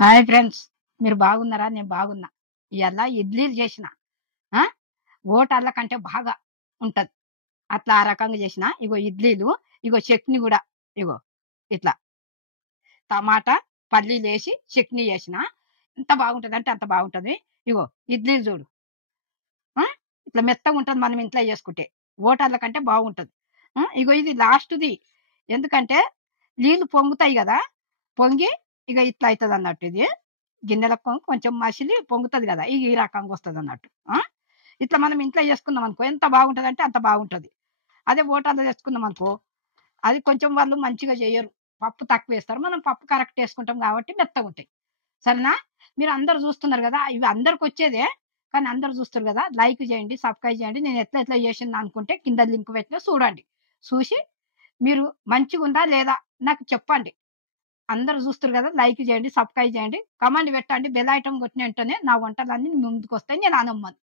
Hi friends, మీరు బాగున్నారా? నేను బాగున్నా. ఇవాళ ఇడ్లీలు చేసిన. ఆ ఓటర్ల కంటే బాగా ఉంటది. అట్లా ఆ రకంగా చేసిన. ఇగో ఇడ్లీలు, ఇగో చట్నీ కూడా. ఇగో ఇట్లా టమాటా పల్లీలు వేసి చట్నీ చేసిన. ఎంత బాగుంటది అంటే అంత బాగుంటది. ఇగో ఇడ్లీలు చూడు. ఆ ఇట్లా మెత్తగా ఉంటది మనం ఇంట్లో చేసుకుంటే. ఓటర్ల కంటే బాగుంటది. ఇగో ఇది లాస్ట్ది. ఎందుకంటే నీళ్లు పొంగుతాయి కదా, పొంగి ఇక ఇట్లా అవుతుంది అన్నట్టు. ఇది గిన్నెలకు కొంచెం మసిలి పొంగుతుంది కదా, ఈ రకంగా వస్తుంది అన్నట్టు. ఇట్లా మనం ఇంట్లో చేసుకున్నాం అనుకో ఎంత బాగుంటది అంటే అంత బాగుంటది. అదే ఓటాలో చేసుకున్నాం అనుకో, అది కొంచెం వాళ్ళు మంచిగా చేయరు. పప్పు తక్కువ వేస్తారు, మనం పప్పు కరెక్ట్ వేసుకుంటాం కాబట్టి మెత్తగా ఉంటాయి. సరేనా? మీరు అందరు చూస్తున్నారు కదా, ఇవి అందరికి వచ్చేదే. కానీ అందరు చూస్తారు కదా, లైక్ చేయండి, సబ్స్క్రైబ్ చేయండి. నేను ఎట్లా ఎట్లా చేసింది అనుకుంటే కింద లింక్ పెట్టినా చూడండి. చూసి మీరు మంచిగా ఉందా లేదా నాకు చెప్పండి. అందరూ చూస్తారు కదా, లైక్ చేయండి, సబ్స్క్రైబ్ చేయండి, కమెంట్ పెట్టండి. బెల్ ఐటమ్ కొట్టిన వెంటనే నా వంటలన్నీ మీ ముందుకు వస్తాయి. నేను అనమ్మను.